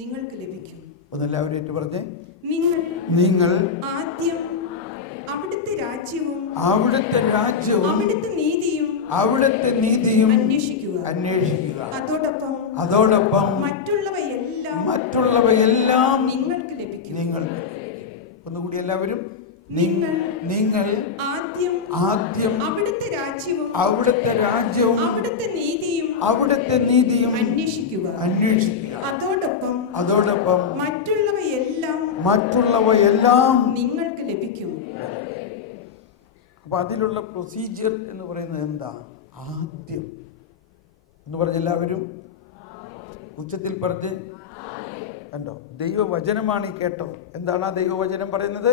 നിങ്ങൾക്ക് ലഭിക്കും. ഒന്നെല്ലാവരും ഏറ്റു പറഞ്ഞേ, നിങ്ങൾ ആദ്യം അവിടുത്തെ രാജ്യവും അവിടുത്തെ നീതിയും അന്വേഷിക്കുക. അതോടൊപ്പം മറ്റുള്ളവയെല്ലാം നിങ്ങൾക്ക് ലഭിക്കും. ഒന്നുകൂടി എല്ലാവരും, നിങ്ങൾ ആദ്യം അവിടുത്തെ രാജ്യവും അവിടുത്തെ നീതിയും അന്വേഷിക്കുക. അതോടൊപ്പം മറ്റുള്ളവയെല്ലാം നിങ്ങൾക്ക് ലഭിക്കും. അപ്പൊ അതിലുള്ള പ്രൊസീജിയർ എന്ന് പറയുന്നത് എന്താ? ആദ്യം എന്ന് പറഞ്ഞ എല്ലാവരും ഉച്ചത്തിൽ പറഞ്ഞ് കണ്ടോ? ദൈവവചനമാണ് ഈ കേട്ടോ. എന്താണ് ആ ദൈവവചനം പറയുന്നത്?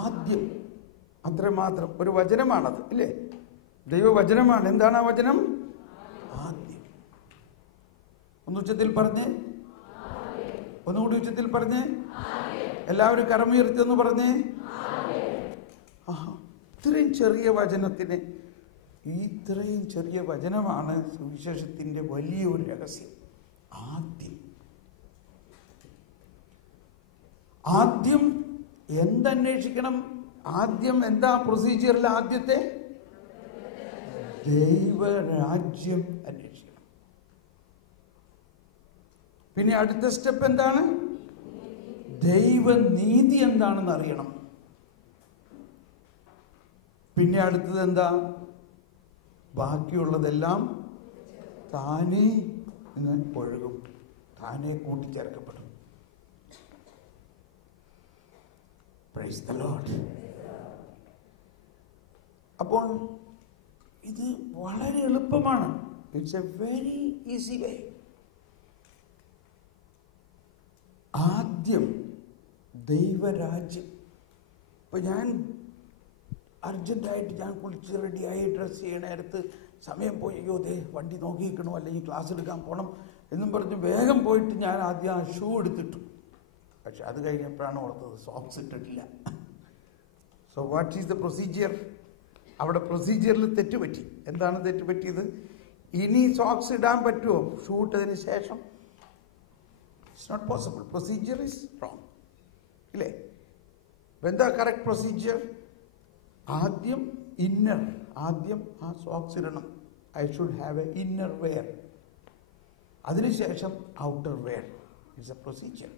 ആദ്യം. അത്രമാത്രം ഒരു വചനമാണത്, ഇല്ലേ? ദൈവവചനമാണ്. എന്താണ് ആ വചനം? ആദ്യം. ഒന്ന് ഉച്ചത്തിൽ പറഞ്ഞ്, ഒന്നുകൂടി ഉച്ചത്തിൽ പറഞ്ഞ്, എല്ലാവരും കരമുയർത്തിയെന്ന് പറഞ്ഞ്. ഇത്രയും ചെറിയ വചനത്തിന്, ഇത്രയും ചെറിയ വചനമാണ് സുവിശേഷത്തിന്റെ വലിയൊരു രഹസ്യം. ആദ്യം എന്തന്വേഷിക്കണം? ആദ്യം എന്താ പ്രൊസീജിയറിൽ? ആദ്യത്തെ ദൈവരാജ്യം അന്വേഷിക്കണം. പിന്നെ അടുത്ത സ്റ്റെപ്പ് എന്താണ്? ദൈവനീതി എന്താണെന്ന് അറിയണം. പിന്നെ അടുത്തത് എന്താ? ബാക്കിയുള്ളതെല്ലാം താനേ ഒഴുകും, താനേ കൂട്ടിച്ചേർക്കപ്പെടും. Praise the Lord. അപ്പോൾ ഇത് വളരെ എളുപ്പമാണ്. It's A very easy way. ആദ്യം ദൈവരാജ്യം. ഇപ്പൊ ഞാൻ അർജന്റായിട്ട് ഞാൻ കുളിച്ച് റെഡിയായി ഡ്രസ്സ് ചെയ്യണ നേരത്ത് സമയം പോയി, അയ്യോ ദേ വണ്ടി നോക്കിയിരിക്കണോ, അല്ലെങ്കിൽ ക്ലാസ് എടുക്കാൻ പോകണം എന്നും പറഞ്ഞ് വേഗം പോയിട്ട് ഞാൻ ആദ്യം ആ ഷൂ എടുത്തിട്ടു. പക്ഷെ അത് കഴിഞ്ഞപ്പോഴാണ് ഓർത്തത് സോക്സ് ഇട്ടിട്ടില്ല. So what is the procedure? അവിടെ പ്രൊസീജിയറിൽ തെറ്റുപറ്റി. എന്താണ് തെറ്റുപറ്റിയത്? ഇനി സോക്സ് ഇടാൻ പറ്റുമോ ഷൂ ഇട്ടതിന് ശേഷം? It's not possible. Procedure is wrong, ഇല്ലേ? എന്താ കറക്റ്റ് പ്രൊസീജിയർ? ആദ്യം ഇന്നർ, ആദ്യം ആ സോക്സ് ഇടണം. I should have a inner wear. അതിനുശേഷം outer wear. It's a procedure.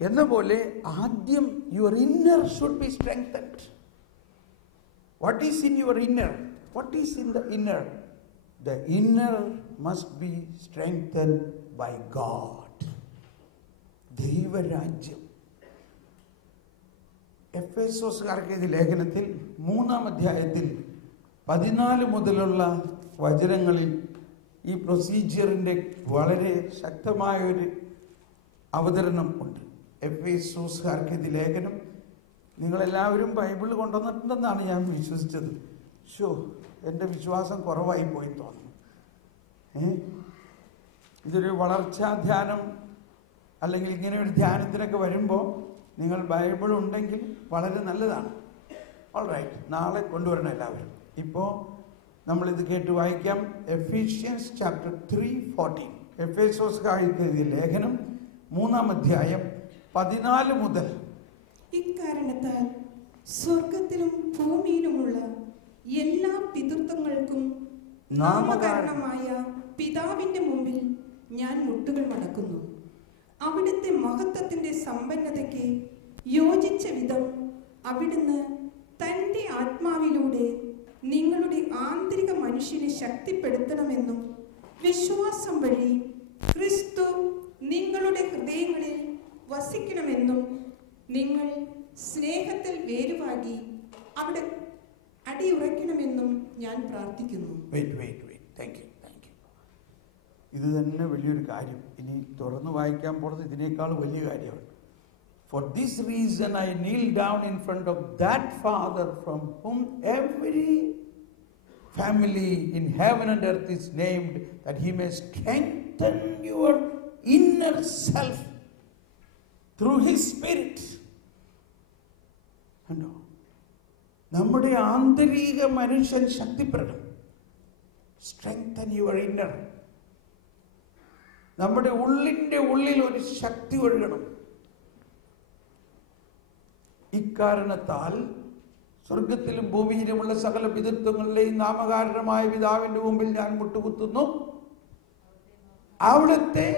എന്ന പോലെ ആദ്യം your inner should be strengthened. What is in your inner? What is in the inner? The inner must be strengthened by God. ദൈവരാജ്യം. എഫേസോസുകാർക്ക് എഴുതിയ ലേഖനത്തിൽ 3-ാം അധ്യായത്തിൽ 14 മുതലുള്ള വചനങ്ങളിൽ ഈ പ്രൊസീജിയറിന്റെ വളരെ ശക്തമായൊരു അവതരണം ഉണ്ട്. എഫേസോസുകാർക്ക് എഴുതിയ ലേഖനം നിങ്ങളെല്ലാവരും ബൈബിൾ കൊണ്ടുവന്നിട്ടുണ്ടെന്നാണ് ഞാൻ വിശ്വസിച്ചത്. എൻ്റെ വിശ്വാസം കുറവായി പോയി തോന്നുന്നു. ഇതൊരു വളർച്ചാ ധ്യാനം അല്ലെങ്കിൽ ഇങ്ങനെ ഒരു ധ്യാനത്തിനൊക്കെ വരുമ്പോൾ നിങ്ങൾ ബൈബിൾ ഉണ്ടെങ്കിൽ വളരെ നല്ലതാണ്. ഓൾറൈറ്റ്, നാളെ കൊണ്ടുവരണം എല്ലാവരും. ഇപ്പോൾ നമ്മളിത് കേട്ട് വായിക്കാം. Ephesians chapter 3:14. എഫേസോസുകാർക്ക് എഴുതിയ ലേഖനം 3-ാം അധ്യായം 14 മുതൽ. ഇക്കാരണത്താൽ സ്വർഗത്തിലും ഭൂമിയിലുമുള്ള എല്ലാ പിതൃത്വങ്ങൾക്കും നാമകാരണമായ പിതാവിന്റെ മുമ്പിൽ ഞാൻ മുട്ടുകൾ മടക്കുന്നു. അവിടുത്തെ മഹത്വത്തിന്റെ സമ്പന്നതയ്ക്ക് യോജിച്ച വിധം അവിടുന്ന് തന്റെ ആത്മാവിലൂടെ നിങ്ങളുടെ ആന്തരിക മനുഷ്യനെ ശക്തിപ്പെടുത്തണമെന്നും വിശ്വാസം വഴി ക്രിസ്തു നിങ്ങളുടെ ഹൃദയങ്ങളിൽ വസിക്കണമെന്നും നിങ്ങൾ സ്നേഹത്തിൽ വേരുവാകി അവിടെ അടിയുറയ്ക്കണമെന്നും ഞാൻ പ്രാർത്ഥിക്കുന്നു. ഇത് തന്നെ വലിയൊരു കാര്യം. ഇനി തുറന്നു വായിക്കാൻ പോകുന്നത് ഇതിനേക്കാൾ വലിയ കാര്യമാണ്. For this reason I kneel down in front of that Father from whom every family in heaven and earth is named, that he may strengthen your inner self through his spirit. കണ്ടോ? നമ്മുടെ ആന്തരിക മനുഷ്യൻ ശക്തിപ്പെടണം. Strengthen your inner. നമ്മുടെ ഉള്ളിന്റെ ഉള്ളിൽ ഒരു ശക്തി ഒഴുകണം. ഇക്കാരണത്താൽ സ്വർഗത്തിലും ഭൂമിയിലുമുള്ള സകല പിതൃത്വങ്ങളുടെയും നാമകാരണമായ പിതാവിന്റെ മുമ്പിൽ ഞാൻ മുട്ടുകുത്തുന്നു. അവിടുത്തെ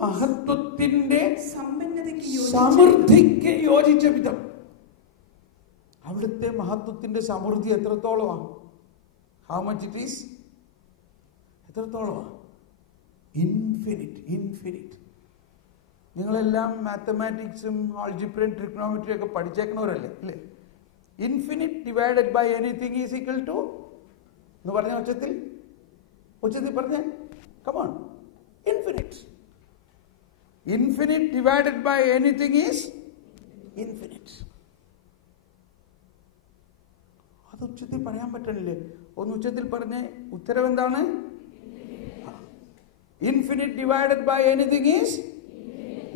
മഹത്വത്തിന്റെ സമൃദ്ധിക്ക് യോജിച്ച വിധം. അവിടുത്തെ മഹത്വത്തിന്റെ സമൃദ്ധി എത്രത്തോളമാണ്? How much it is? എത്രത്തോളമാണ്? ഇൻഫിനിറ്റ്. നിങ്ങളെല്ലാം മാത്തമാറ്റിക്സും ആൾജിബ്രയും ട്രിഗ്നോമെട്രിയും ഒക്കെ പഠിച്ചേക്കണവരല്ലേ അല്ലേ? Infinite divided by anything is equal to എന്ന് പറഞ്ഞ ഉച്ചത്തിൽ പറഞ്ഞ come on. Infinite divided by anything is infinite. അത് ഉച്ചത്തിൽ പറയാൻ പറ്റണില്ലേ? ഒന്ന് ഉച്ചത്തിൽ പറഞ്ഞേ. ഉത്തരം എന്താണ്? Infinite divided by anything is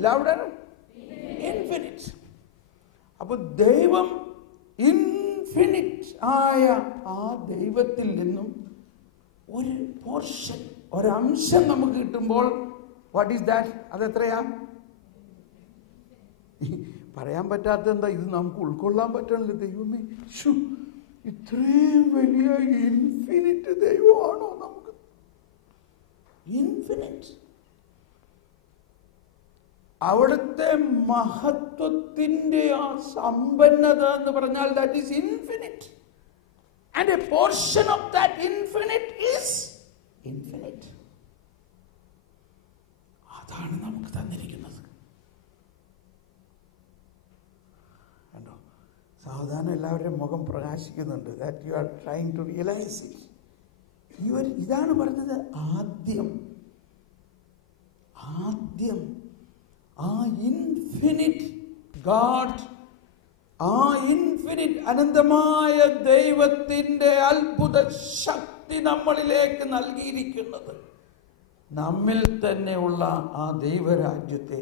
louder? Infinite. അപ്പോൾ ദൈവം ഇൻഫിനിറ്റ് ആയ ആ ദൈവത്തിൽ നിന്നും ഒരു പോർഷൻ, ഒരംശം നമുക്ക് കിട്ടുമ്പോൾ വാട്ട് ഈസ് ദാറ്റ്? അതെത്രയാ? പറയാൻ പറ്റാത്ത എന്താ? ഇത് നമുക്ക് ഉൾക്കൊള്ളാൻ പറ്റണില്ല. ദൈവമേ, ഇത്രയും വലിയ ഇൻഫിനിറ്റ് ദൈവമാണോ നമുക്ക്? ഇൻഫിനിറ്റ്. അവിടുത്തെ മഹത്വത്തിന്റെ ആ സമ്പന്നത എന്ന് പറഞ്ഞാൽ that is infinite. And a portion of that infinite is infinite. അതാണ് നമുക്ക് തന്നിരിക്കുന്നത്. കണ്ടോ? സാധാരണ എല്ലാവരുടെയും മുഖം പ്രകാശിക്കുന്നുണ്ട്. That you are trying to realise it. ഇതാണ് പറഞ്ഞത്. ആദ്യം ആ ഇൻഫിനിറ്റ് ഗാഡ്, ആ ഇൻഫിനിറ്റ് അനന്തമായ ദൈവത്തിന്റെ അത്ഭുത ശക്തി നമ്മളിലേക്ക് നൽകിയിരിക്കുന്നത് നമ്മിൽ തന്നെയുള്ള ആ ദൈവരാജ്യത്തെ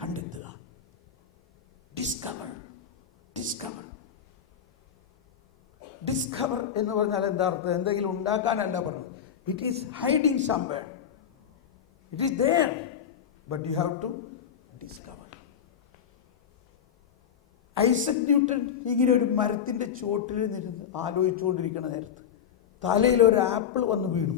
കണ്ടെത്തുക. ഡിസ്കവർ എന്ന് പറഞ്ഞാൽ എന്താ അർത്ഥം? എന്തെങ്കിലും ഉണ്ടാക്കാനല്ല പറഞ്ഞത്. It is hiding somewhere. It is there, but you have to discover. Isaac Newton ഇങ്ങനെ ഒരു മരത്തിന്റെ ചോട്ടിൽ നിന്ന് ആലോചിച്ചുകൊണ്ടിരിക്കുന്ന നേരത്ത് തലയിൽ ഒരു ആപ്പിൾ വന്ന് വീണു.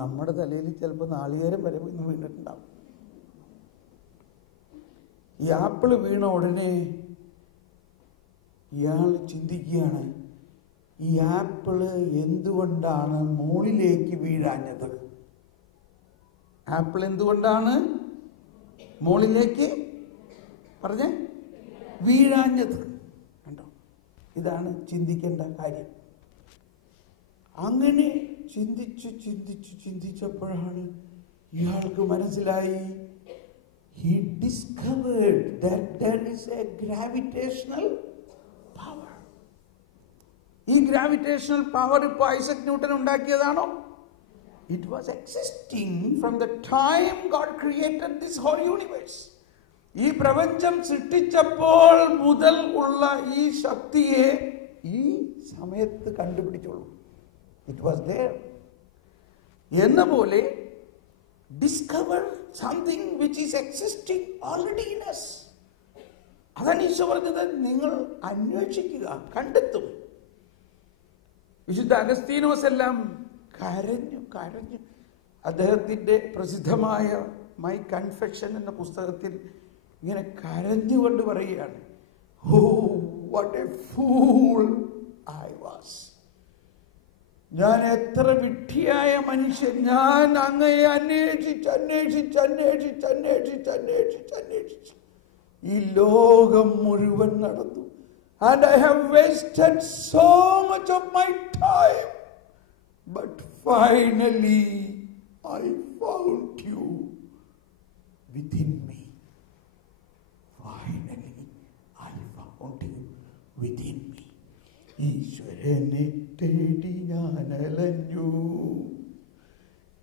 നമ്മുടെ തലയിൽ ചിലപ്പോൾ നാളികേരം വരെ ഇന്ന് വീണിട്ടുണ്ടാവും. ഈ ആപ്പിൾ വീണ ഉടനെ ഇയാൾ ചിന്തിക്കുകയാണ്, ഈ ആപ്പിള് എന്തുകൊണ്ടാണ് മുകളിലേക്ക് വീഴാഞ്ഞത്? ആപ്പിൾ എന്തുകൊണ്ടാണ് മുകളിലേക്ക് വീഴാഞ്ഞത്? കണ്ടോ? ഇതാണ് ചിന്തിക്കേണ്ട കാര്യം. അങ്ങനെ ചിന്തിച്ചപ്പോഴാണ് ഇയാൾക്ക് മനസ്സിലായി, he discovered that there is a gravitational power. ഈ ഗ്രാവിറ്റേഷണൽ പവർ ഇപ്പോൾ ഐസക് ന്യൂട്ടൻ ഉണ്ടാക്കിയതാണോ? It was existing from the time God created this whole universe. ഈ പ്രപഞ്ചം സൃഷ്ടിച്ചപ്പോൾ മുതൽ ഉള്ള ഈ ശക്തിയെ ഈ സമയത്ത് കണ്ടുപിടിച്ചോളൂ. It was there. എന്ന പോലെ discover something which is existing already in us. അതാണ് ഈശോ പറഞ്ഞത്, നിങ്ങൾ അന്വേഷിക്കുക, കണ്ടെത്തും. വിശുദ്ധ അഗസ്തീനോസ് എല്ലാം കരഞ്ഞു. അദ്ദേഹത്തിന്റെ പ്രസിദ്ധമായ മൈ കൺഫെഷൻ എന്ന പുസ്തകത്തിൽ ഇങ്ങനെ കരഞ്ഞുകൊണ്ട് പറയുകയാണ്, oh what a fool I was. ഞാൻ എത്ര വിഡ്ഢിയായ മനുഷ്യൻ. ഞാൻ അങ്ങയെ അന്വേഷിച്ച് ഈ ലോകം മുഴുവൻ നടന്നു. And I have wasted so much of my time. But finally I found you within me. Finally I found you within me. ഈശ്വരനെ തേടി ഞാൻ അലഞ്ഞു,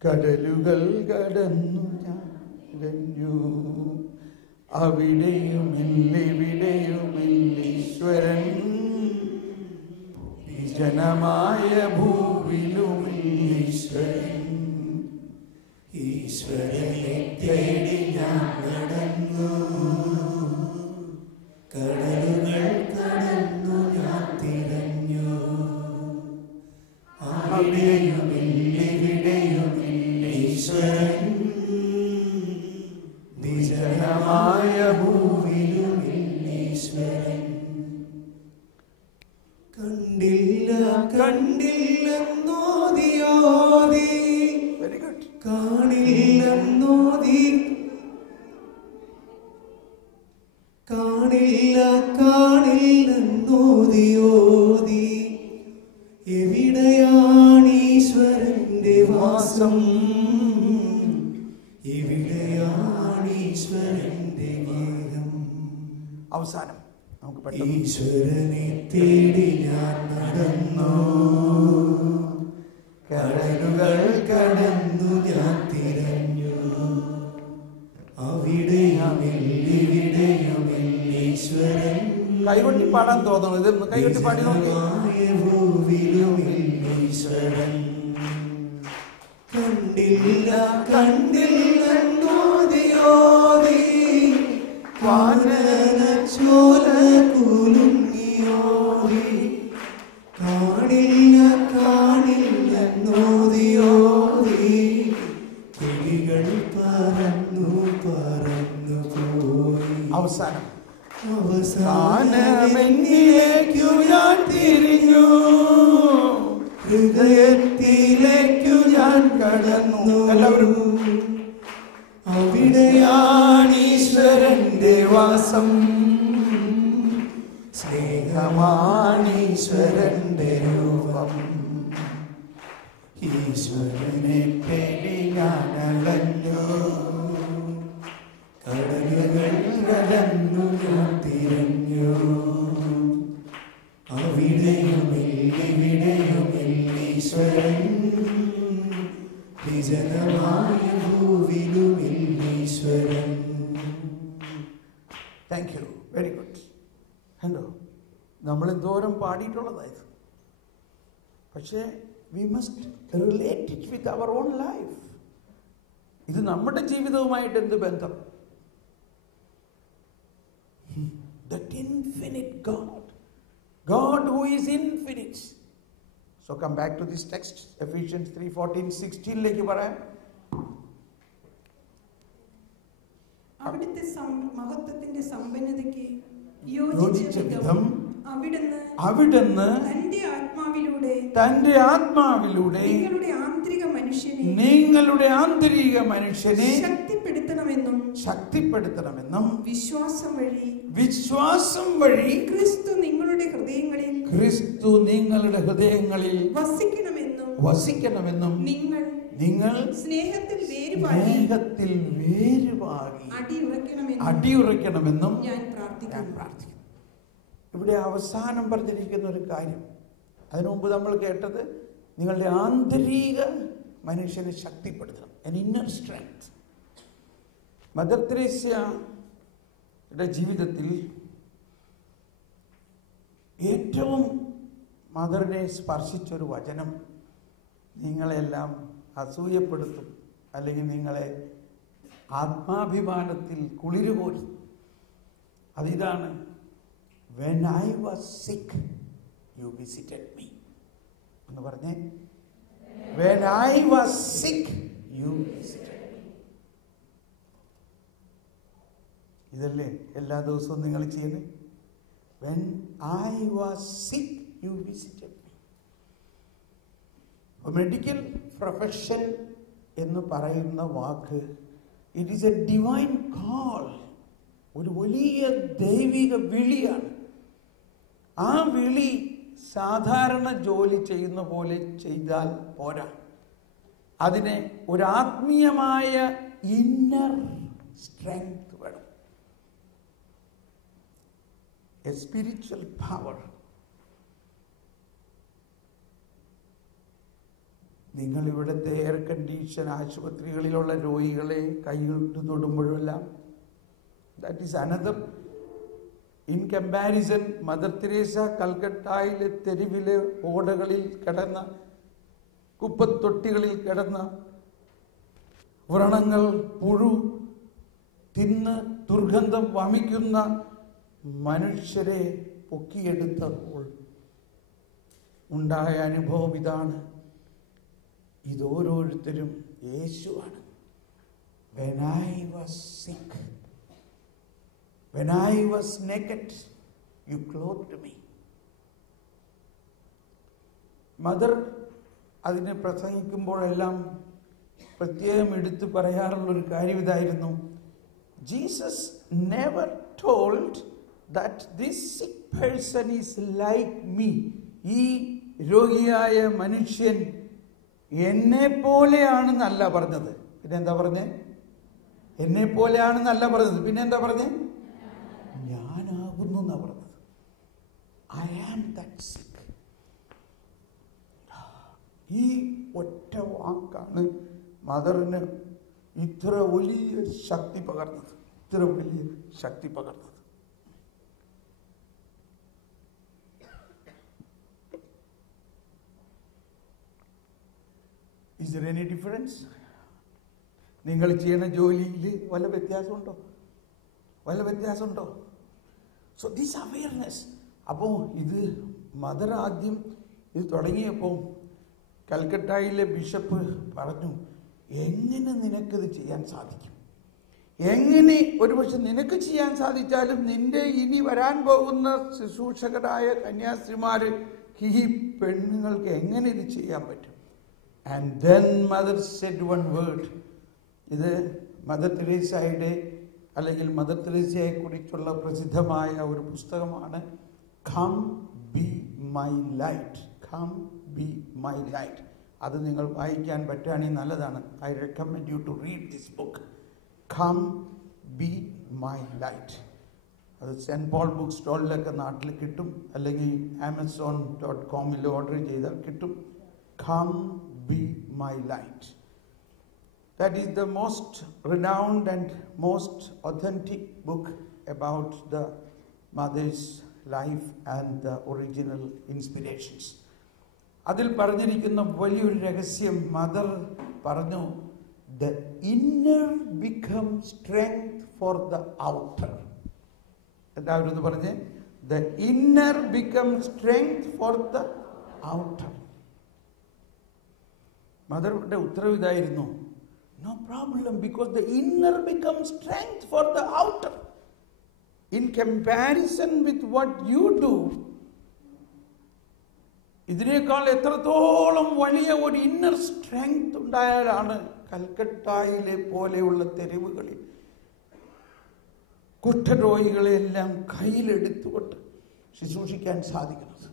കടലുകൾ കടന്നു ഞാൻ തികഞ്ഞു. അവിടെയുമില്ലിവിടെയുമില്ലീശ്വരൻ, വിജനമായ ഭൂവിലുമില്ലീശ്വരൻ. ഈശ്വരനെ തേടി ഞാൻ നടന്നു, കടലുകൾ കടന്നു ഞാൻ തിരഞ്ഞു. അവിടെയുമില്ലിവിടെയുമില്ലീശ്വരൻ, വിജനമായ ഭൂവിലുമില്ലീശ്വരൻ. കണ്ടില്ല കണ്ടില്ലെന്നോതിയോതി, വെരി ഗുഡ്. കാണില്ലെന്നോതി, കാണില്ല കാണില്ലെന്നോതിയോതി, എവിടെയാണീശ്വരന്റെ വാസം, എവിടെയാണീശ്വരന്റെ ഗീതം. അവസാനം നമുക്ക് പെട്ടെന്ന് ഈശ്വരനെ തേടി ഞാൻ നടന്നു, കടലുകൾ കടന്നു ഞാൻ തിരഞ്ഞു. അവിടെയുമില്ലിവിടെയുമില്ലീശ്വരൻ, കൈകൊട്ടി പാടാൻ തോന്നുന്നു. ഇതൊന്ന് കൈകൊട്ടി പാടി നോക്കി. ഭൂവിലുമില്ലീശ്വരൻ. കണ്ടില്ല കണ്ടില്ലെന്നോതിയോതി, വാനരച്ചോല കുലുങ്ങിയോതി, കാണില്ല കാണില്ലെന്നോതിയോതി, കിളികൾ പറന്നു പറന്നു പോയി. അവസാനം അവസാനമെന്നിലേക്കു ഞാൻ തിരിഞ്ഞു, ഹൃദയത്തിലേക്കു ഞാൻ കടന്നു. എല്ലാവരും അവിടെയാണീശ്വരന്റെ വാസം, സ്നേഹമാണീശ്വരന്റെ രൂപം. ഈശ്വരനെ തേടി ഞാൻ അലഞ്ഞു, കടലുകൾ കടന്നു ഞാൻ തിരഞ്ഞു. അവിടെയുമില്ലിവിടെയുമില്ലീശ്വരൻ, വിജനമായ ഭൂവിലുമില്ലീശ്വരൻ. Thank you. Very good. കണ്ടോ, നമ്മൾ എന്തോരം പാടിയിട്ടുള്ളതായത്. പക്ഷേ we must relate it with our own life. ഇത് നമ്മുടെ ജീവിതവുമായിട്ട് എന്ത് ബന്ധം? That infinite God, God who is infinite. So come back to this text, Ephesians 3:14-16 ലേക്ക് പറയാം. അവിടുത്തെ മഹത്വത്തിന്റെ സമ്പന്നതയ്ക്ക് യോജിച്ച വിധം അവിടുന്ന് തന്റെ ആത്മാവിലൂടെ നിങ്ങളുടെ ആന്തരിക മനുഷ്യനെ ശക്തിപ്പെടുത്തണമെന്നും വിശ്വാസം വഴി ക്രിസ്തു നിങ്ങളുടെ ഹൃദയങ്ങളിൽ വസിക്കണമെന്നും നിങ്ങൾ സ്നേഹത്തിൽ വേരുപാകി അടിയുറയ്ക്കണമെന്നും ഞാൻ പ്രാർത്ഥിക്കുന്നു. ഇവിടെ അവസാനം പറഞ്ഞിരിക്കുന്ന ഒരു കാര്യം, അതിനു മുമ്പ് നമ്മൾ കേട്ടത് നിങ്ങളുടെ ആന്തരിക മനുഷ്യനെ ശക്തിപ്പെടുത്തണം, an inner strength. മദർ തെരേസയുടെ ജീവിതത്തിൽ ഏറ്റവും മദറിനെ സ്പർശിച്ചൊരു വചനം നിങ്ങളെല്ലാം അസൂയപ്പെടുത്തും, അല്ലെങ്കിൽ നിങ്ങളെ ആത്മാഭിമാനത്തിൽ കുളിരുപോലും. അതിതാണ്, when I was sick you visited me എന്ന് പറഞ്ഞേ. when I was sick you visited me. ഇതല്ലേ എല്ലാ ദിവസവും നിങ്ങൾ ചെയ്യുന്നത്? when I was sick you visited me. Medical profession എന്ന് പറയുന്ന വാക്ക്, it is a divine call, ഒരു വലിയ ദൈവിക വിളിയാണ്. ആ വിളി സാധാരണ ജോലി ചെയ്യുന്ന പോലെ ചെയ്താൽ പോരാ, അതിനെ ഒരു ആത്മീയമായ ഇന്നർ സ്ട്രെങ്ത് വേണം, എ സ്പിരിച്വൽ പവർ. നിങ്ങൾ ഇവിടുത്തെ എയർ കണ്ടീഷൻ ആശുപത്രികളിലുള്ള രോഗികളെ കൈകൊണ്ട് തൊടുമ്പോഴെല്ലാം that is another. In comparison Mother Teresa കൽക്കട്ടയിലെ തെരുവിലെ ഓടകളിൽ കിടന്ന, കുപ്പത്തൊട്ടികളിൽ കിടന്ന വ്രണങ്ങൾ പുഴു തിന്ന് ദുർഗന്ധം വമിക്കുന്ന മനുഷ്യരെ പൊക്കിയെടുത്തപ്പോൾ ഉണ്ടായ അനുഭവം ഇതാണ്. ഇതോരോരുത്തരും യേശുവാണ്. When I was sick, when I was naked, you clothed me. Mother അതിനെ പ്രസംഗിക്കുമ്പോഴെല്ലാം പ്രത്യേകം എടുത്തു പറയാറുള്ളൊരു കാര്യം ഇതായിരുന്നു. Jesus never told that this sick person is like me. ഈ രോഗിയായ മനുഷ്യൻ എന്നെ പോലെയാണെന്നല്ല പറഞ്ഞത്. പിന്നെന്താ പറഞ്ഞേ? എന്നെ പോലെയാണെന്നല്ല പറഞ്ഞത്. പിന്നെന്താ പറഞ്ഞേ? ഞാനാകുന്നു എന്നാ പറഞ്ഞത്. I am that sick. ഈ ഒറ്റ വാക്കാണ് മദറിന് ഇത്ര വലിയ ശക്തി പകർന്നത്. ഇത്ര വലിയ ശക്തി പകർന്നത്. Is there any difference? നിങ്ങൾ ചെയ്യുന്ന ജോലിയിൽ വല്ല വ്യത്യാസമുണ്ടോ? വല്ല വ്യത്യാസമുണ്ടോ? So this awareness. അപ്പോൾ ഇത് മദർ ആദ്യം ഇത് തുടങ്ങിയപ്പോൾ കൽക്കട്ടയിലെ ബിഷപ്പ് പറഞ്ഞു, എങ്ങനെ നിനക്കിത് ചെയ്യാൻ സാധിക്കും? എങ്ങനെ ഒരുപക്ഷെ നിനക്ക് ചെയ്യാൻ സാധിച്ചാലും നിന്റെ ഇനി വരാൻ പോകുന്ന ശുശ്രൂഷകരായ കന്യാസ്ത്രീമാര് ഈ പെണ്ണുങ്ങൾക്ക് എങ്ങനെ ഇത് ചെയ്യാൻ പറ്റും? And then mother said one word. ഇത് മദർ തെരേസയുടെ അല്ലെങ്കിൽ മദർ തെരേസയെ കുറിച്ചുള്ള പ്രസിദ്ധമായ ഒരു പുസ്തകമാണ്. Come be my light. Come be my light. അത് നിങ്ങൾ വായിക്കാൻ പറ്റുകയാണെങ്കിൽ നല്ലതാണ്. I recommend you to read this book. Come be my light. അത് സെൻറ്റ് പോൾ ബുക്ക് സ്റ്റോളിലൊക്കെ നാട്ടിൽ കിട്ടും, അല്ലെങ്കിൽ amazon.com ഓർഡർ ചെയ്താൽ കിട്ടും. Come be my light. That is the most renowned and most authentic book about the mother's life and the original inspirations. അതിൽ പറഞ്ഞിരിക്കുന്ന വലിയൊരു രഹസ്യം മദർ പറഞ്ഞു, the inner becomes strength for the outer. എല്ലാവരും ഒന്ന് പറഞ്ഞേ, the inner becomes strength for the outer. മദറുടെ ഉത്തരവ് ഇതായിരുന്നു, no problem, because the inner become strength for the outer. In comparison with what you do, ഇതിനേക്കാൾ എത്രത്തോളം വലിയ ഒരു ഇന്നർ സ്ട്രെങ്ത് ഉണ്ടായാലാണ് കൽക്കട്ടയിലെ പോലെയുള്ള തെരുവുകളിൽ കുഷ്ഠരോഗികളെല്ലാം കയ്യിലെടുത്തുകൊണ്ട് ശുശ്രൂഷിക്കാൻ സാധിക്കുന്നത്.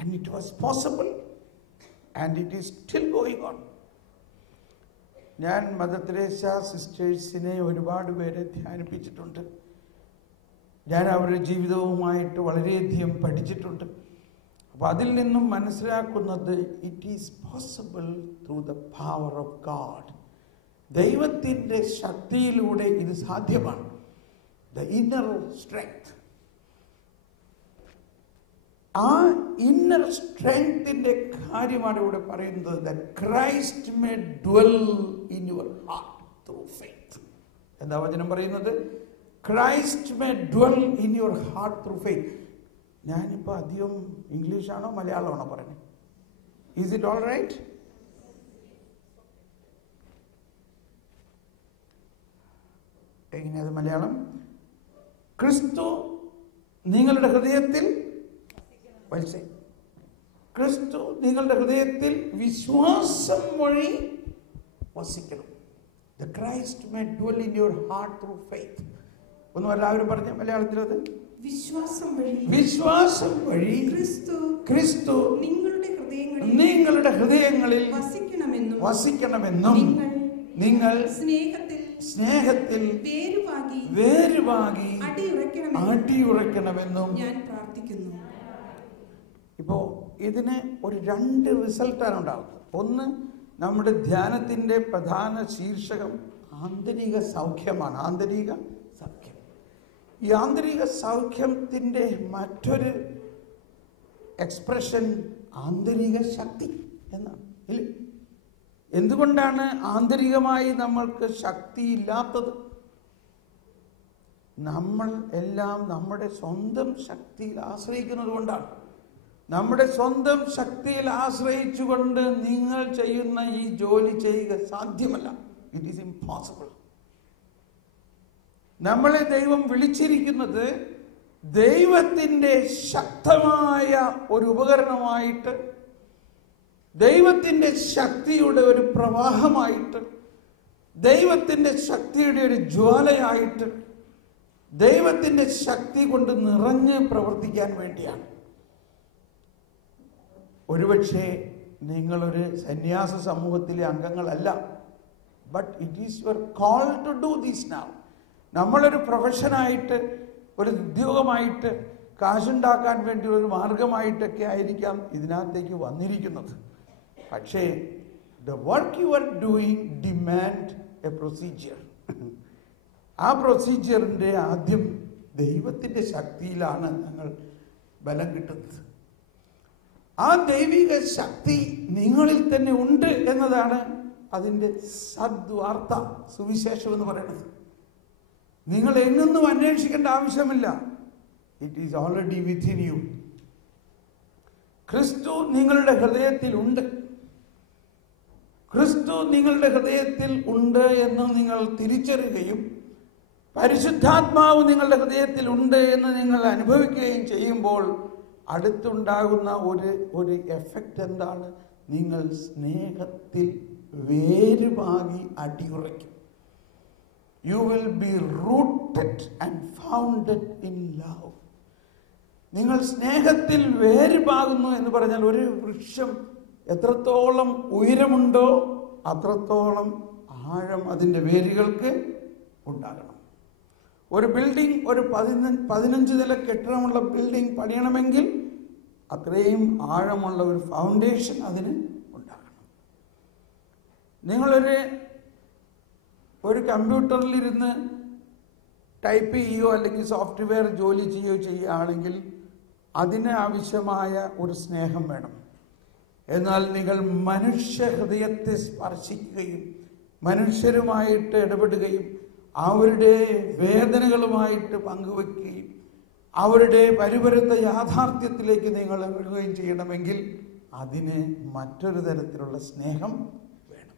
And it was possible. And it is still going on. ഞാൻ മദർ തെരേസ സിസ്റ്റേഴ്സിനെ ഒരുപാട് പേരെ ധ്യാനിപ്പിച്ചിട്ടുണ്ട്. ഞാൻ അവരുടെ ജീവിതവുമായിട്ട് വളരെയധികം പഠിച്ചിട്ടുണ്ട്. അപ്പോൾ അതിൽ നിന്നും മനസ്സിലാക്കുന്നത് it is possible through the power of God. ദൈവത്തിൻ്റെ ശക്തിയിലൂടെ ഇത് സാധ്യമാണ്. The inner strength. ആ ഇന്നർ സ്ട്രെങ്ത്തിന്റെ കാര്യമാണ് ഇവിടെ പറയുന്നത്. That Christ may dwell in your heart through faith. എന്താ വചനം പറയുന്നത്? Christ may dwell in your heart through faith. ഞാനിപ്പോൾ അധികം ഇംഗ്ലീഷാണോ മലയാളമാണോ പറയുന്നത്? Is it all right? എങ്ങനെയത് മലയാളം? ക്രിസ്തു നിങ്ങളുടെ ഹൃദയത്തിൽ ക്രിസ്തു നിങ്ങളുടെ ഹൃദയത്തിൽ വിശ്വാസം വഴി വസിക്കണം. The Christ may dwell in your heart through faith. ഒന്ന് എല്ലാവരും പറഞ്ഞ മലയാളത്തിൽ അത് വിശ്വാസം വഴി ക്രിസ്തു നിങ്ങളുടെ ഹൃദയങ്ങളിൽ വസിക്കണമെന്നും നിങ്ങൾ സ്നേഹത്തിൽ വേരുപാകി അടിയുറക്കണമെന്നും ഞാൻ പ്രാർത്ഥിക്കുന്നു. ഇപ്പോ ഇതിന് ഒരു 2 റിസൾട്ടാണ് ഉണ്ടാകുന്നത്. ഒന്ന്, നമ്മുടെ ധ്യാനത്തിൻ്റെ പ്രധാന ശീർഷകം ആന്തരിക സൗഖ്യമാണ്. ആന്തരിക സൗഖ്യം. ഈ ആന്തരിക സൗഖ്യത്തിൻ്റെ മറ്റൊരു എക്സ്പ്രഷൻ ആന്തരിക ശക്തി എന്നാണ്. ഇല്ലേ? എന്തുകൊണ്ടാണ് ആന്തരികമായി നമ്മൾക്ക് ശക്തിയില്ലാത്തത്? നമ്മൾ എല്ലാം നമ്മുടെ സ്വന്തം ശക്തിയിൽ ആശ്രയിക്കുന്നത് കൊണ്ടാണ്. നമ്മുടെ സ്വന്തം ശക്തിയിൽ ആശ്രയിച്ചുകൊണ്ട് നിങ്ങൾ ചെയ്യുന്ന ഈ ജോലി ചെയ്യുക സാധ്യമല്ല. It is impossible. നമ്മളെ ദൈവം വിളിച്ചിരിക്കുന്നത് ദൈവത്തിൻ്റെ ശക്തമായ ഒരു ഉപകരണമായിട്ട്, ദൈവത്തിൻ്റെ ശക്തിയുടെ ഒരു പ്രവാഹമായിട്ട്, ദൈവത്തിൻ്റെ ശക്തിയുടെ ഒരു ജ്വാലയായിട്ട്, ദൈവത്തിൻ്റെ ശക്തി കൊണ്ട് നിറഞ്ഞ് പ്രവർത്തിക്കാൻ വേണ്ടിയാണ്. ഒരുപക്ഷെ നിങ്ങളൊരു സന്യാസ സമൂഹത്തിലെ അംഗങ്ങളല്ല, but it is your call to do this now. നമ്മളൊരു പ്രൊഫഷനായിട്ട്, ഒരു ഉദ്യോഗമായിട്ട്, കാശുണ്ടാക്കാൻ വേണ്ടി ഒരു മാർഗമായിട്ടൊക്കെ ആയിരിക്കാം ഇതിനകത്തേക്ക് വന്നിരിക്കുന്നത്. പക്ഷേ the work you are doing demand A procedure. ആ പ്രൊസീജിയറിൻ്റെ ആദ്യം ദൈവത്തിൻ്റെ ശക്തിയിലാണ് ഞങ്ങൾ ബലം കിട്ടുന്നത്. ആ ദൈവിക ശക്തി നിങ്ങളിൽ തന്നെ ഉണ്ട് എന്നതാണ് അതിൻ്റെ സദ്വാർത്ത, സുവിശേഷം എന്ന് പറയുന്നത്. നിങ്ങൾ എങ്ങൊന്നും അന്വേഷിക്കേണ്ട ആവശ്യമില്ല. It is already within you. ക്രിസ്തു നിങ്ങളുടെ ഹൃദയത്തിൽ ഉണ്ട്. ക്രിസ്തു നിങ്ങളുടെ ഹൃദയത്തിൽ ഉണ്ട് എന്ന് നിങ്ങൾ തിരിച്ചറിയുകയും പരിശുദ്ധാത്മാവ് നിങ്ങളുടെ ഹൃദയത്തിൽ ഉണ്ട് എന്ന് നിങ്ങൾ അനുഭവിക്കുകയും ചെയ്യുമ്പോൾ അടുത്തുണ്ടാകുന്ന ഒരു എഫക്റ്റ് എന്താണ്? നിങ്ങൾ സ്നേഹത്തിൽ വേരുപാകി അടിയുറയ്ക്കും. You will be rooted and founded in love. നിങ്ങൾ സ്നേഹത്തിൽ വേരുപാകുന്നു എന്ന് പറഞ്ഞാൽ ഒരു വൃക്ഷം എത്രത്തോളം ഉയരമുണ്ടോ അത്രത്തോളം ആഴം അതിൻ്റെ വേരുകൾക്ക് ഉണ്ടാകണം. ഒരു ബിൽഡിംഗ്, ഒരു 15 നില കെട്ടിടമുള്ള ബിൽഡിംഗ് പണിയണമെങ്കിൽ അത്രയും ആഴമുള്ള ഒരു ഫൗണ്ടേഷൻ അതിന് ഉണ്ടാകണം. ഒരു കമ്പ്യൂട്ടറിലിരുന്ന് ടൈപ്പ് ചെയ്യുകയോ അല്ലെങ്കിൽ സോഫ്റ്റ്വെയർ ജോലി ചെയ്യുകയാണെങ്കിൽ അതിന് ആവശ്യമായ ഒരു സ്നേഹം വേണം. എന്നാൽ നിങ്ങൾ മനുഷ്യ ഹൃദയത്തെ സ്പർശിക്കുകയും മനുഷ്യരുമായിട്ട് ഇടപെടുകയും അവരുടെ വേദനകളുമായിട്ട് പങ്കുവെക്കുകയും അവരുടെ പരിപരുത്ത യാഥാർത്ഥ്യത്തിലേക്ക് നിങ്ങൾ ഇറങ്ങുകയും ചെയ്യണമെങ്കിൽ അതിന് മറ്റൊരു തരത്തിലുള്ള സ്നേഹം വേണം.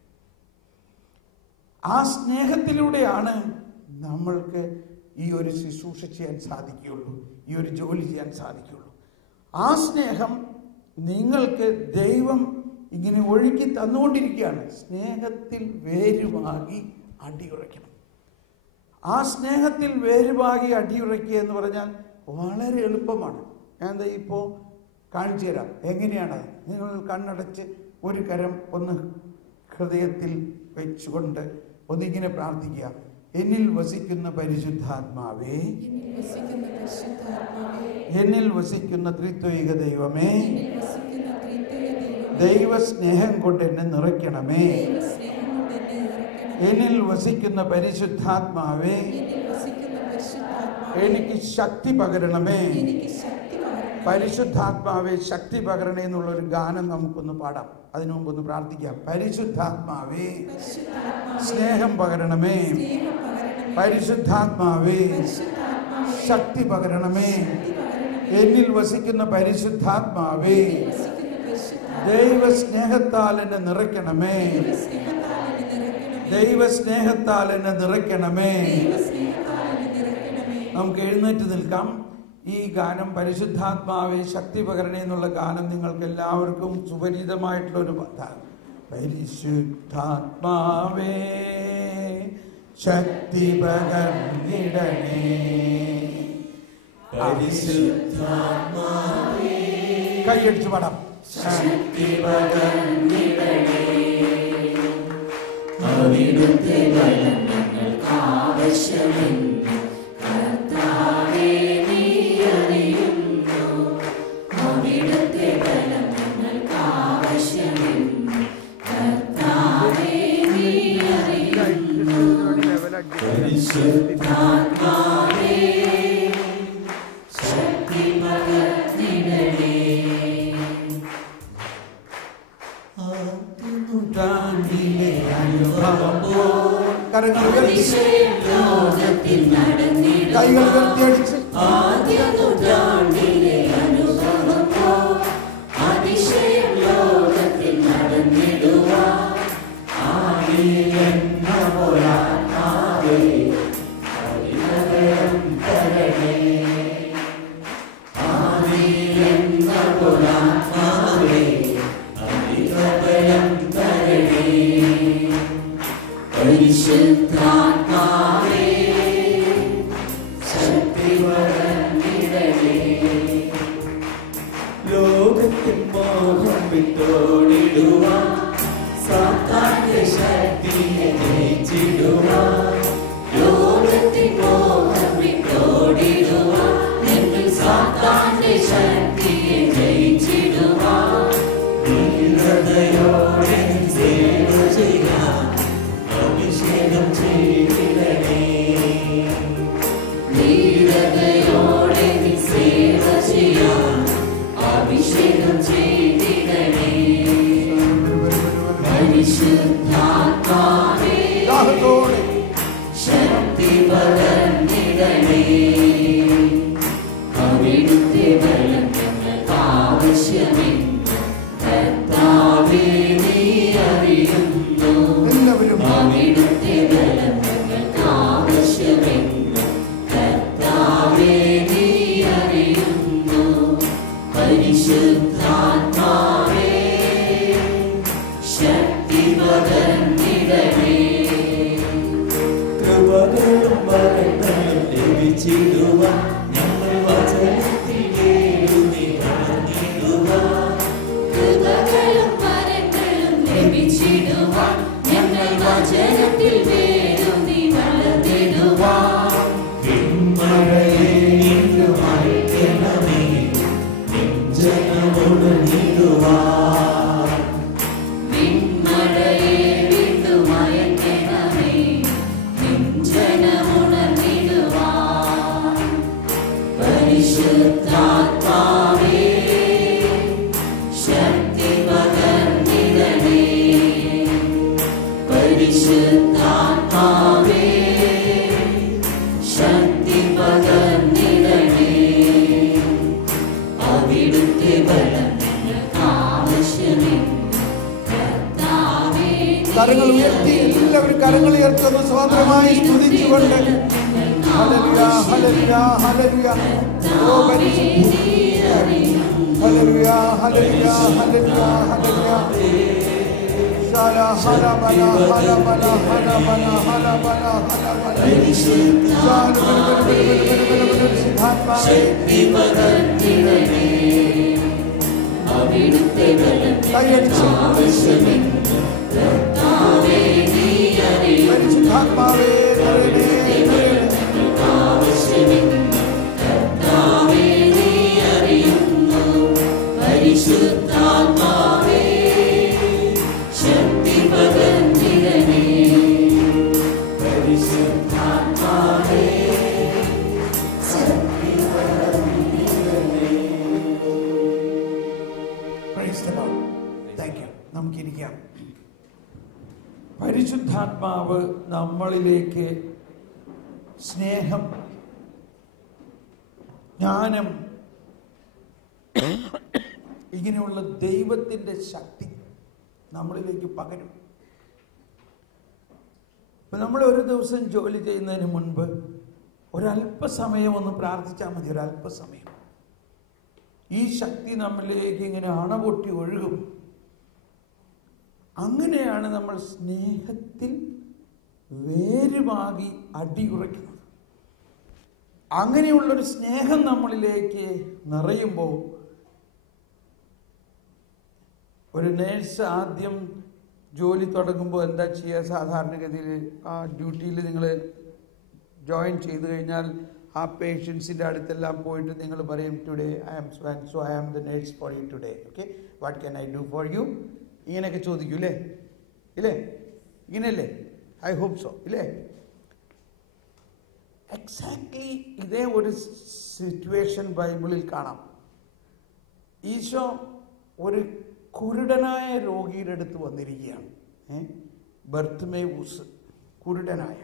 ആ സ്നേഹത്തിലൂടെയാണ് നമ്മൾക്ക് ഈ ഒരു ശുശ്രൂഷ ചെയ്യാൻ സാധിക്കുകയുള്ളൂ, ഈ ഒരു ജോലി ചെയ്യാൻ സാധിക്കുകയുള്ളൂ. ആ സ്നേഹം നിങ്ങൾക്ക് ദൈവം ഇങ്ങനെ ഒഴുക്കി തന്നുകൊണ്ടിരിക്കുകയാണ്. സ്നേഹത്തിൽ വേരുവാകി അടിയുറയ്ക്കണം. ആ സ്നേഹത്തിൽ വേരുവാകി അടിയുറയ്ക്കുക എന്ന് പറഞ്ഞാൽ വളരെ എളുപ്പമാണ്. ഞാൻ ഇപ്പോൾ കാണിച്ചു തരാം എങ്ങനെയാണ്. നിങ്ങൾ കണ്ണടച്ച് ഒരു കരം ഒന്ന് ഹൃദയത്തിൽ വെച്ചുകൊണ്ട് ഒന്നിങ്ങനെ പ്രാർത്ഥിക്കുക. എന്നിൽ വസിക്കുന്ന പരിശുദ്ധാത്മാവേ, എന്നിൽ വസിക്കുന്ന ത്രിത്വൈക ദൈവമേ, ദൈവസ്നേഹം കൊണ്ട് എന്നെ നിറയ്ക്കണമേ. എന്നിൽ വസിക്കുന്ന പരിശുദ്ധാത്മാവേ, എനിക്ക് ശക്തി പകരണമേ. പരിശുദ്ധാത്മാവേ ശക്തി പകരണേ എന്നുള്ളൊരു ഗാനം നമുക്കൊന്ന് പാടാം. അതിനു മുമ്പ് ഒന്ന് പ്രാർത്ഥിക്കാം. പരിശുദ്ധാത്മാവേ സ്നേഹം പകരണമേ. പരിശുദ്ധാത്മാവേ ശക്തി പകരണമേ. എന്നിൽ വസിക്കുന്ന പരിശുദ്ധാത്മാവേ ദൈവസ്നേഹത്താൽ എന്നെ നിറയ്ക്കണമേ. ദൈവസ്നേഹത്താൽ എന്നെ നിറയ്ക്കണമേ. നമുക്ക് എഴുന്നേറ്റ് നിൽക്കാം. ഈ ഗാനം പരിശുദ്ധാത്മാവേ ശക്തി പകരണേ എന്നുള്ള ഗാനം നിങ്ങൾക്ക് എല്ലാവർക്കും സുപരിചിതമായിട്ടുള്ളൊരു പരിശുദ്ധാത്മാവേ ശക്തി പകർന്നിടണേ. പരിശുദ്ധാത്മാവേ കൈയടിച്ചു പാടാം. ശക്തി പകർന്നിടണേ. അവിടുത്തെ ബലം ഞങ്ങൾക്ക് ആവശ്യമെന്ന് കർത്താവേ നീ അറിയുന്നു. അവിടുത്തെ ബലം പരിശുദ്ധാത്മാവേ ശക്തി പകർന്നിടണേ. നൂറ്റാണ്ടിലെ അനുഭവം കരങ്ങൾ ലോകത്തിൽ നടന്നിടും. കൈകൾ ഉയർത്തിയടിച്ച് ആദ്യ നൂറ്റാണ്ടിലെ അനുഭവം അതിശയം ലോകത്തിൽ നടന്നിടുവാൻ ആദിയെന്ന പോലാത്മാവേ പരിണയം തരണേ. ആദിയെന്ന പോലാത്മാവേ പരിണയം തരണേ. പരിശുദ്ധാത്മാവേ ശക്തി പകർന്നിടണേ. ലോകത്തിൽ മോഹം വിട്ടോടിടുവാൻ സാത്താന്റെ ശക്തിയെ ജയിച്ചിടുവാൻ. ലോകത്തിൽ മോഹം വിട്ടോടിടുവാൻ എന്നിൽ സാത്താന്റെ ശക്തിയെ ജയിച്ചിടുവാൻ. ധീരതയോടെ സേവ ചെയ്യാൻ അഭിഷേകം ചെയ്തിടണേ. ധീരതയോടെ സേവ ചെയ്യാൻ അഭിഷേകം ചെയ്തിടണേ. പരിശുദ്ധാത്മാവേ ശക്തി പകർന്നിടണേ. അവിടുത്തെ ബലം ഞങ്ങൾക്ക് ആവശ്യമെന്ന് കർത്താവേ നീ അറിയുന്നു. അവിടുത്തെ ബലം ഞങ്ങൾക്ക് ആവശ്യമെന്ന് കർത്താവേ നീ അറിയുന്നു. പരിശുദ്ധാത്മാവേ ശക്തി പകർന്നിടണേ. കൃപകളും വരങ്ങളും ലഭിച്ചിടുവാൻ ഞങ്ങൾ വചനത്തിൽ കേൾവി വളർന്നിടുവാൻ. കൃപകളും വരങ്ങളും ലഭിച്ചിടുവാൻ ഞങ്ങൾ വചനത്തിൽ വേരൂന്നി വളർന്നിടുവാൻ. പിന്മഴയെ വീണ്ടും അയക്കണമേ ജനമോട് നീടുവാൻ. പിന്മഴയെ വീണ്ടും അയക്കണമേ ജനമുണർന്നിടുവാൻ. പരിശുദ്ധാത്മാവേ ശക്തി പകർന്നിടണേ. പരിശുദ്ധാത്മാവേ ശക്തി പകർന്നിടണേ. അവിടുത്തെ ബലം ഞങ്ങൾക്ക് ആവശ്യമെന്ന് കർത്താവേ കരങ്ങൾ ഉയർത്തി എല്ലാവരും കരങ്ങൾ ഉയർത്തുന്ന സ്വതന്ത്രമായി സ്തുതിച്ചുകൊണ്ട് ഹല്ലേലൂയ ഹല്ലേലൂയ ഹല്ലേലൂയ. ഓ പരിശുദ്ധ ഹല്ലേലൂയ ഹല്ലേലൂയ ഹല്ലേലൂയ ഹല്ലേലൂയ. ശാല ഹല ബല ഹല ബല ഹല ബല ഹല ബല ഹല ബല. ശക്തി പകർന്നിടണേ. അവിടുത്തെ ബലം ഞങ്ങൾക്ക് ആവശ്യമെന്ന് കർത്താവേ നീ അറിയുന്നു. പരിശുദ്ധാത്മാവേ ആവശ്യമെന്ന് കർത്താവേ നീ അറിയുന്നു. പരിശുദ്ധാത്മാവേ ശക്തി പകർന്നിടണേ. പരിശുദ്ധാത്മാവേ ശക്തി പകർന്നിടണേ. Thank you. നമുക്കിരിക്കാം. പരിശുദ്ധാത്മാവ് നമ്മളിലേക്ക് സ്നേഹം, ജ്ഞാനം, ഇങ്ങനെയുള്ള ദൈവത്തിൻ്റെ ശക്തി നമ്മളിലേക്ക് പകരും. ഇപ്പം നമ്മൾ ഒരു ദിവസം ജോലി ചെയ്യുന്നതിന് മുൻപ് ഒരല്പസമയം ഒന്ന് പ്രാർത്ഥിച്ചാൽ മതി. ഒരല്പസമയം ഈ ശക്തി നമ്മളിലേക്ക് ഇങ്ങനെ അണപൊട്ടി ഒഴുകും. അങ്ങനെയാണ് നമ്മൾ സ്നേഹത്തിൽ വേരുമാകി അടിയുറയ്ക്കുന്നത്. അങ്ങനെയുള്ളൊരു സ്നേഹം നമ്മളിലേക്ക് നിറയുമ്പോൾ, ഒരു നേഴ്സ് ആദ്യം ജോലി തുടങ്ങുമ്പോൾ എന്താ ചെയ്യുക? സാധാരണഗതിയിൽ ആ ഡ്യൂട്ടിയിൽ നിങ്ങൾ ജോയിൻ ചെയ്ത് കഴിഞ്ഞാൽ ആ പേഷ്യൻസിൻ്റെ അടുത്തെല്ലാം പോയിട്ട് നിങ്ങൾ പറയും, today I am so I am the nurse for you today. Okay, what can I do for you? ഇങ്ങനെയൊക്കെ ചോദിക്കൂ അല്ലേ? ഇല്ലേ? ഇങ്ങനെയല്ലേ? I hope so. ഇല്ലേ? എക്സാക്ട്ലി ഇതേ ഒരു സിറ്റുവേഷൻ ബൈബിളിൽ കാണാം. ഈശോ ഒരു കുരുടനായ രോഗിയുടെ അടുത്ത് വന്നിരിക്കുകയാണ്. ബർത്തിമേവൂസ്, കുരുടനായ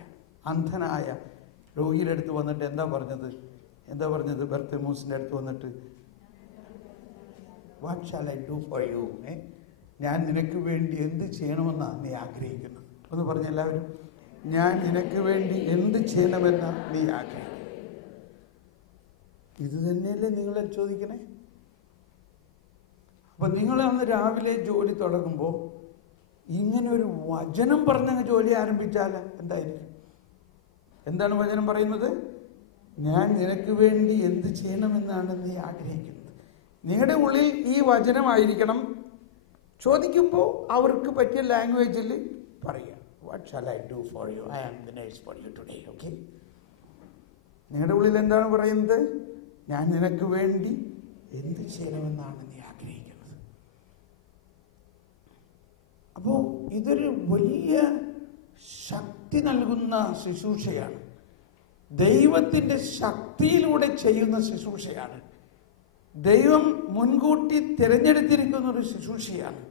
അന്ധനായ രോഗിയുടെ അടുത്ത് വന്നിട്ട് എന്താ പറഞ്ഞത്? ബർത്തിമേവൂസിന്റെ അടുത്ത് വന്നിട്ട്, what shall I do for U? ഞാൻ നിനക്ക് വേണ്ടി എന്ത് ചെയ്യണമെന്നാണ് നീ ആഗ്രഹിക്കുന്നത്? ഒന്ന് പറഞ്ഞ എല്ലാവരും, ഞാൻ നിനക്ക് വേണ്ടി എന്ത് ചെയ്യണമെന്നാണ് നീ ആഗ്രഹിക്കുന്നത്? ഇത് തന്നെയല്ലേ നിങ്ങളെ ചോദിക്കണേ? അപ്പൊ നിങ്ങൾ അന്ന് രാവിലെ ജോലി തുടങ്ങുമ്പോൾ ഇങ്ങനെ ഒരു വചനം പറഞ്ഞ ജോലി ആരംഭിച്ചാൽ എന്തായിരിക്കും? എന്താണ് വചനം പറയുന്നത്? ഞാൻ നിനക്ക് വേണ്ടി എന്ത് ചെയ്യണമെന്നാണ് നീ ആഗ്രഹിക്കുന്നത്. നിങ്ങളുടെ ഉള്ളിൽ ഈ വചനമായിരിക്കണം. ചോദിക്കുമ്പോൾ അവർക്ക് പറ്റിയ ലാംഗ്വേജിൽ പറയുക. What shall I do for you? I am the nurse for you today. Okay, നിങ്ങളുടെ ഉള്ളിൽ എന്താണ് പറയുന്നത്? ഞാൻ നിനക്ക് വേണ്ടി എന്ത് ചെയ്യണമെന്നാണ് നീ ആഗ്രഹിക്കുന്നത്. അപ്പോൾ ഇതൊരു വലിയ ശക്തി നൽകുന്ന ശുശ്രൂഷയാണ്. ദൈവത്തിൻ്റെ ശക്തിയിലൂടെ ചെയ്യുന്ന ശുശ്രൂഷയാണ്. ദൈവം മുൻകൂട്ടി തിരഞ്ഞെടുത്തിരിക്കുന്ന ഒരു ശുശ്രൂഷയാണ്.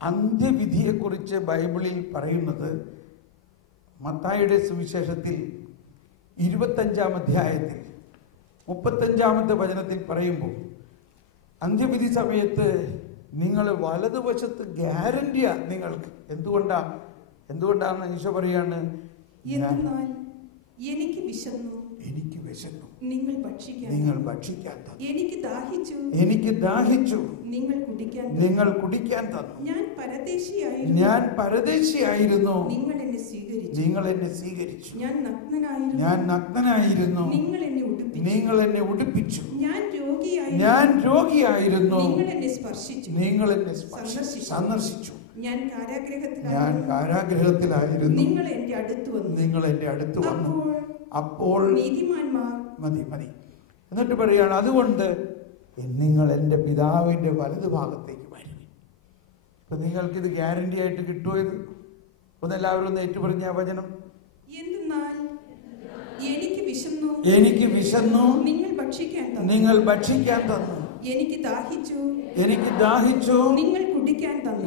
അന്ത്യവിധിയെക്കുറിച്ച് ബൈബിളിൽ പറയുന്നത് മത്തായിയുടെ സുവിശേഷത്തിൽ 25-ാം അധ്യായത്തിൽ 35-ാമത്തെ വചനത്തിൽ പറയുമ്പോൾ, അന്ത്യവിധി സമയത്ത് നിങ്ങൾ വലതുവശത്ത് ഗ്യാരണ്ടിയാ നിങ്ങൾക്ക്. എന്തുകൊണ്ടാണ് ഈശോ പറയാണ്, എനിക്ക് വിശന്നു, നിങ്ങൾ ഭക്ഷിക്കാൻ തന്നു. എനിക്ക് ദാഹിച്ചു, നിങ്ങൾ കുടിക്കാൻ തന്നു. ഞാൻ പരദേശിയായിരുന്നു, നിങ്ങൾ എന്നെ സ്വീകരിച്ചു. ഞാൻ നഗ്നനായിരുന്നു, നിങ്ങൾ എന്നെ ഉടുപ്പിച്ചു. ഞാൻ രോഗിയായിരുന്നു, നിങ്ങൾ എന്നെ സന്ദർശിച്ചു. ഞാൻ കാരാഗ്രഹത്തിലായിരുന്നു, നിങ്ങൾ എന്റെ അടുത്ത് വന്നു. അപ്പോൾ നീതിമാന്മാർ മതി. എന്നിട്ട് പറയാണ്, അതുകൊണ്ട് നിങ്ങൾ എൻ്റെ പിതാവിൻ്റെ വലതുഭാഗത്തേക്ക് വരും. ഇപ്പൊ നിങ്ങൾക്കിത് ഗ്യാരണ്ടി ആയിട്ട് കിട്ടുമോ? ഇത് ഒന്നെല്ലാവരും ഒന്ന് ഏറ്റു പറഞ്ഞ ആ വചനം. എനിക്ക് വിശന്നു, നിങ്ങൾ ഭക്ഷിക്കാൻ തന്നു. എനിക്ക് ദാഹിച്ചു, നിങ്ങൾ കുടിക്കാൻ തന്നു.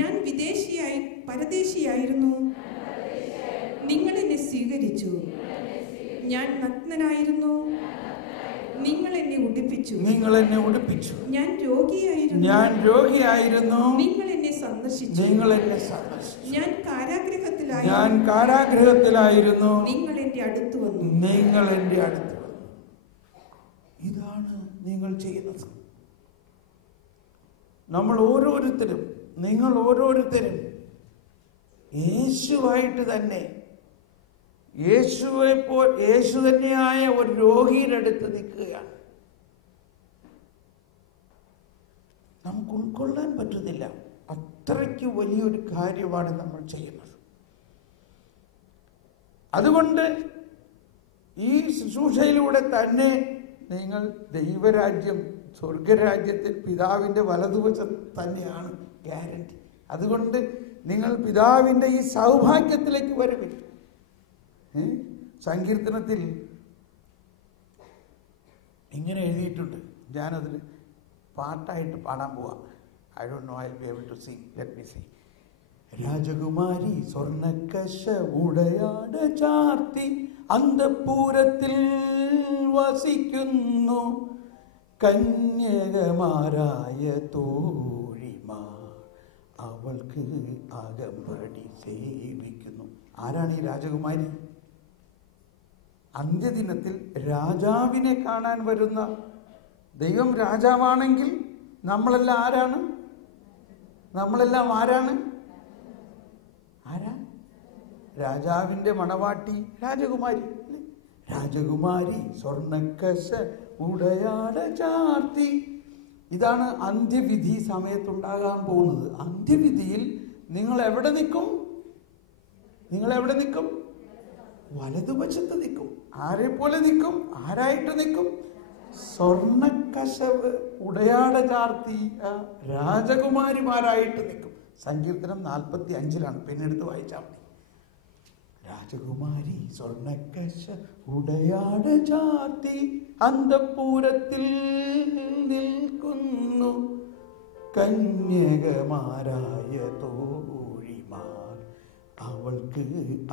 ഞാൻ പരദേശിയായിരുന്നു, നിങ്ങൾ എന്നെ സ്വീകരിച്ചു. ഞാൻ നഗ്നനായിരുന്നു, നിങ്ങൾ എന്നെ ഉടുപ്പിച്ചു. ഞാൻ രോഗിയായിരുന്നു, നിങ്ങൾ എന്നെ സന്ദർശിച്ചു. ഞാൻ കാരാഗ്രഹത്തിലായിരുന്നു, നിങ്ങൾ എന്റെ അടുത്ത് വന്നു. ഇതാണ് നിങ്ങൾ ചെയ്യുന്നത്. നിങ്ങൾ ഓരോരുത്തരും യേശുവായിട്ട് തന്നെ, യേശു തന്നെയായ ഒരു രോഗിയുടെ അടുത്ത് നിൽക്കുകയാണ്. നമുക്ക് ഉൾക്കൊള്ളാൻ പറ്റുന്നില്ല. അത്രയ്ക്ക് വലിയൊരു കാര്യമാണ് നമ്മൾ ചെയ്യുന്നത്. അതുകൊണ്ട് ഈ ശുശ്രൂഷയിലൂടെ തന്നെ നിങ്ങൾ ദൈവരാജ്യം, സ്വർഗരാജ്യത്തിൽ പിതാവിൻ്റെ വലതുവശത്ത് തന്നെയാണ് ഗ്യാരണ്ടി. അതുകൊണ്ട് നിങ്ങൾ പിതാവിൻ്റെ ഈ സൗഭാഗ്യത്തിലേക്ക് വരുവിൻ. സങ്കീർത്തനത്തിൽ ഇങ്ങനെ എഴുതിയിട്ടുണ്ട്. ഞാനതിൽ പാട്ടായിട്ട് പാടാൻ പോവാം. I don't know I will be able to sing. Let me sing. രാജകുമാരി സ്വർണ്ണക്കശ ഉടയാട ചാർത്തി അന്തഃപുരത്തിൽ വസിക്കുന്നു, കന്യകമാരായ തോഴിമാർ അവൾക്ക് അകമ്പടി സേവിക്കുന്നു. ആരാണ് ഈ രാജകുമാരി? അന്ത്യദിനത്തിൽ രാജാവിനെ കാണാൻ വരുന്ന, ദൈവം രാജാവാണെങ്കിൽ നമ്മളെല്ലാം ആരാണ്? രാജാവിന്റെ മണവാട്ടി രാജകുമാരി. രാജകുമാരി സ്വർണ്ണക്കശ ഉടയാട ചാർത്തി. ഇതാണ് അന്ത്യവിധി സമയത്തുണ്ടാകാൻ പോകുന്നത്. അന്ത്യവിധിയിൽ നിങ്ങൾ എവിടെ നിൽക്കും? വലതുവശത്ത് നിൽക്കും. ആരെ പോലെ നിൽക്കും? ആരായിട്ട് നിൽക്കും? സ്വർണ്ണക്കശവ് ഉടയാട ചാർത്തി രാജകുമാരിമാരായിട്ട് നിൽക്കും. സങ്കീർത്തനം 45-ലാണ്. പിന്നെടുത്ത് വായിച്ചാൽ മതി. രാജകുമാരി സ്വർണ്ണക്കശ ഉടയാട ചാർത്തി അന്തഃപുരത്തിൽ നിൽക്കുന്നു, കന്യകമാരായ തോഴിമാർ അവൾക്ക്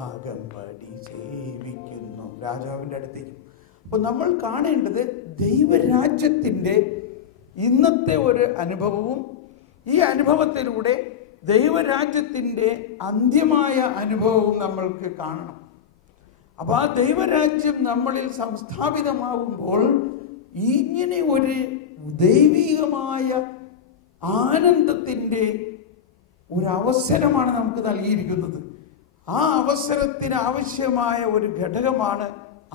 അകമ്പടി സേവിക്കുന്നു. രാജാവിൻ്റെ അടുത്തേക്ക്. അപ്പൊ നമ്മൾ കാണേണ്ടത് ദൈവരാജ്യത്തിൻ്റെ ഇന്നത്തെ ഒരു അനുഭവവും ഈ അനുഭവത്തിലൂടെ ദൈവരാജ്യത്തിൻ്റെ അന്ത്യമായ അനുഭവവും നമ്മൾക്ക് കാണണം. അപ്പൊ ആ ദൈവരാജ്യം നമ്മളിൽ സംസ്ഥാപിതമാകുമ്പോൾ ഇങ്ങനെ ഒരു ദൈവികമായ ആനന്ദത്തിൻ്റെ ഒരു അവസരമാണ് നമുക്ക് നൽകിയിരിക്കുന്നത്. ആ അവസരത്തിന് ആവശ്യമായ ഒരു ഘടകമാണ്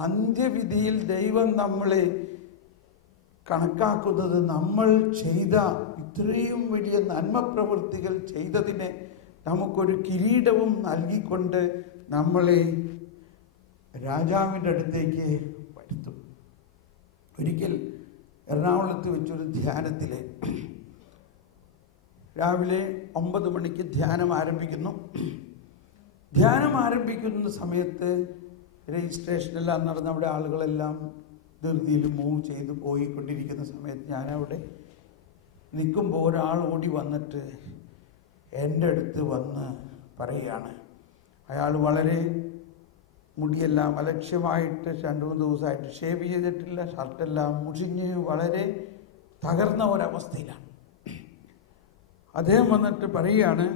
അന്ത്യവിധിയിൽ ദൈവം നമ്മളെ കണക്കാക്കുന്നത്. നമ്മൾ ചെയ്ത ഇത്രയും വലിയ നന്മ പ്രവൃത്തികൾ ചെയ്തതിന് നമുക്കൊരു കിരീടവും നൽകിക്കൊണ്ട് നമ്മളെ രാജാവിൻ്റെ അടുത്തേക്ക് വരുത്തും. ഒരിക്കൽ എറണാകുളത്ത് വെച്ചൊരു ധ്യാനത്തിൽ രാവിലെ 9 മണിക്ക് ധ്യാനം ആരംഭിക്കുന്നു. ധ്യാനം ആരംഭിക്കുന്ന സമയത്ത് രജിസ്ട്രേഷനെല്ലാം നടന്ന അവിടെ ആളുകളെല്ലാം ധൃതിയിൽ മൂവ് ചെയ്ത് പോയിക്കൊണ്ടിരിക്കുന്ന സമയത്ത് ഞാനവിടെ നിൽക്കുമ്പോൾ ഒരാൾ ഓടി വന്നിട്ട് എൻ്റെ അടുത്ത് വന്ന് പറയുകയാണ്. അയാൾ വളരെ മുടിയെല്ലാം അലക്ഷ്യമായിട്ട് 2-3 ദിവസമായിട്ട് ഷേവ് ചെയ്തിട്ടില്ല, ഷർട്ടെല്ലാം മുഷിഞ്ഞ് വളരെ തകർന്ന ഒരവസ്ഥയിലാണ്. അദ്ദേഹം വന്നിട്ട് പറയുകയാണ്,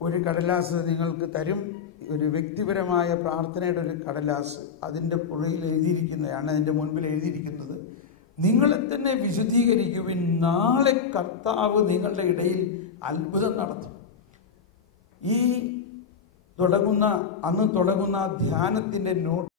ഒരു കടലാസ് നിങ്ങൾക്ക് തരും, ഒരു വ്യക്തിപരമായ പ്രാർത്ഥനയുടെ ഒരു കടലാസ്. അതിൻ്റെ പുറയിൽ എഴുതിയിരിക്കുന്നതാണ്, അതിൻ്റെ മുൻപിൽ എഴുതിയിരിക്കുന്നത്, നിങ്ങളെ തന്നെ വിശുദ്ധീകരിക്കുവിൻ, നാളെ കർത്താവ് നിങ്ങളുടെ ഇടയിൽ അത്ഭുതം നടത്തും. അന്ന് തുടങ്ങുന്ന ധ്യാനത്തിൻ്റെ നോട്ട്